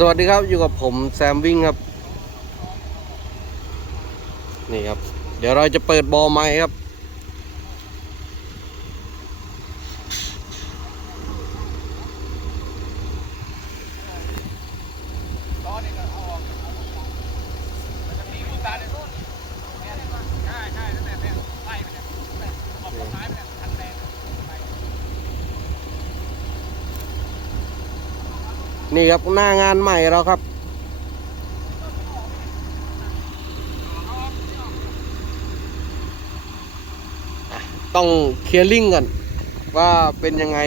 สวัสดีครับอยู่กับผมแซมวิ่งครับ นี่ครับ เดี๋ยวเราจะเปิดบอไม้ครับ ล้อนี่ก็เอาออกมันจะมีลูกตาในรุ่นใช่ใช่ตั้งแต่เนี่ยไล่ไปเนี่ยออกต้นไม้ไปเนี่ยทันแดงไป นี่ครับหน้างานใหม่เราครับ ต้องเคลียร์ลิงก่อน ว่าเป็นยังไง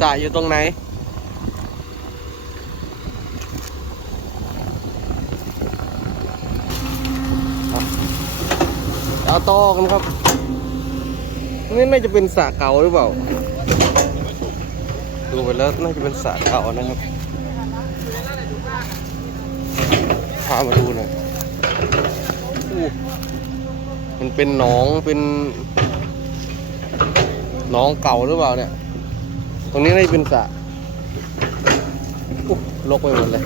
สระอยู่ตรงไหนเอาต่อกันครับ นี่น่าจะเป็นสระเก่าหรือเปล่า ดูไปแล้วน่าจะเป็นสระเก่านะครับ พามาดูหน่อยอู้มันเป็นหนองเป็นหนองเก่าหรือเปล่าเนี่ย ตรงนี้น่าจะเป็นสระลกไปหมดเลย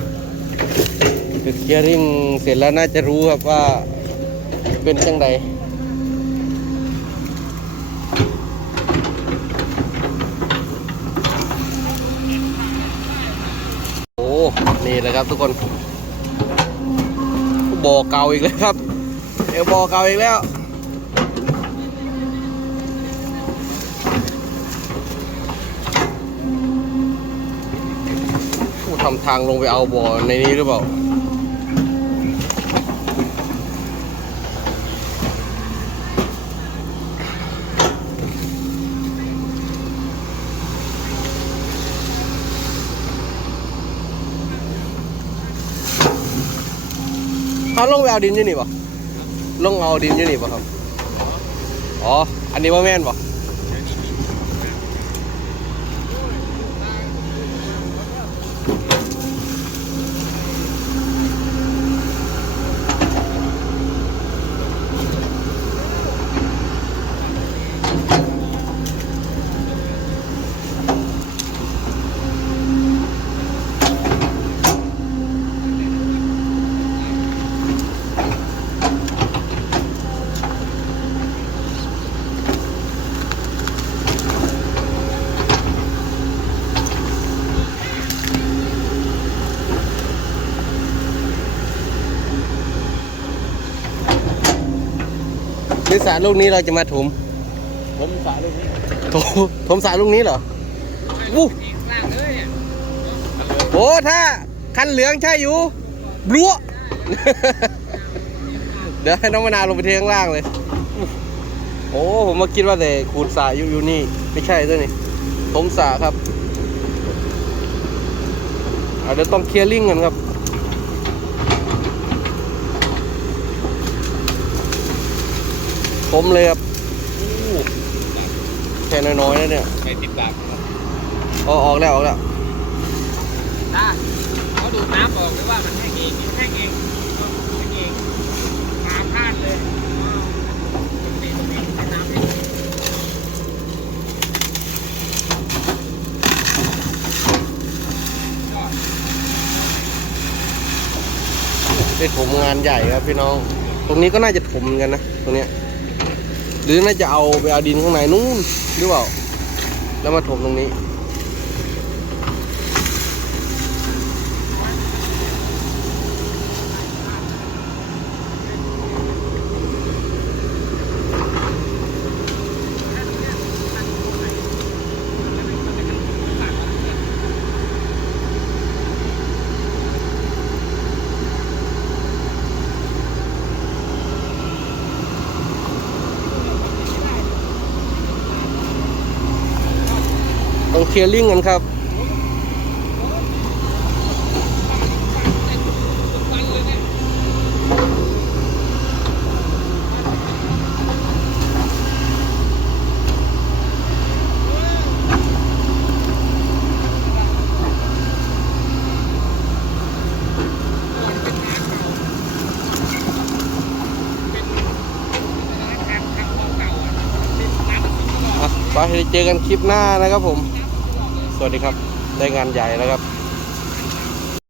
คือเคลียร์ริ่งเสร็จแล้วน่าจะรู้ครับว่าเป็นจังใดโอ้ นี่เลยครับทุกคน บ่อเก่าอีกแล้วครับเอวบ่อเก่าอีกแล้ว ผู้ทำทางลงไปเอาบ่อในนี้หรือเปล่า เขาลงไปเอาดินอยู่นี่ปะลงเอาดินอยู่นี่ปะครับ อ๋อ อันนี้ว่าแม่นปะคือสระลูกนี้เราจะมาถมผมสาลูกนี้ถมถมสระลูกนี้เหรอวู้ยิงล่างเลยเนี่ยโอ้ถ้าคันเหลืองใช่อยู่บลัวเดี๋ยวให้น้องมะนาวลงไปเทข้างล่างเลย โอ้ผมมาคิดว่าแต่ขูดสาอยู่อยู่นี่ ไม่ใช่ด้วยนี่ผมสาครับเอาเดี๋ยวต้องเคลียร์ลิงกันครับ ผมเลยครับอู้แค่น้อยๆนะเนี่ยไปติดตามอ๋อออกแล้วออกแล้วถ้าเขาดูดน้ำออกหรือว่ามันแห้งเองมันแห้งเองแห้งเองมาพลาดเลยอ้าวตรงนี้ตรงนี้ใช้น้ำเองได้ถมงานใหญ่ครับพี่น้อง ตรงนี้ก็น่าจะถมเหมือนกันนะ ตรงเนี้ย หรือน่าจะเอาไปเอาดินข้างในนู้นหรือเปล่า แล้วมาถมตรงนี้ เคลียร์ลิงกันครับไปเจอกันคลิปหน้านะครับผม สวัสดีครับ ได้งานใหญ่แล้วครับ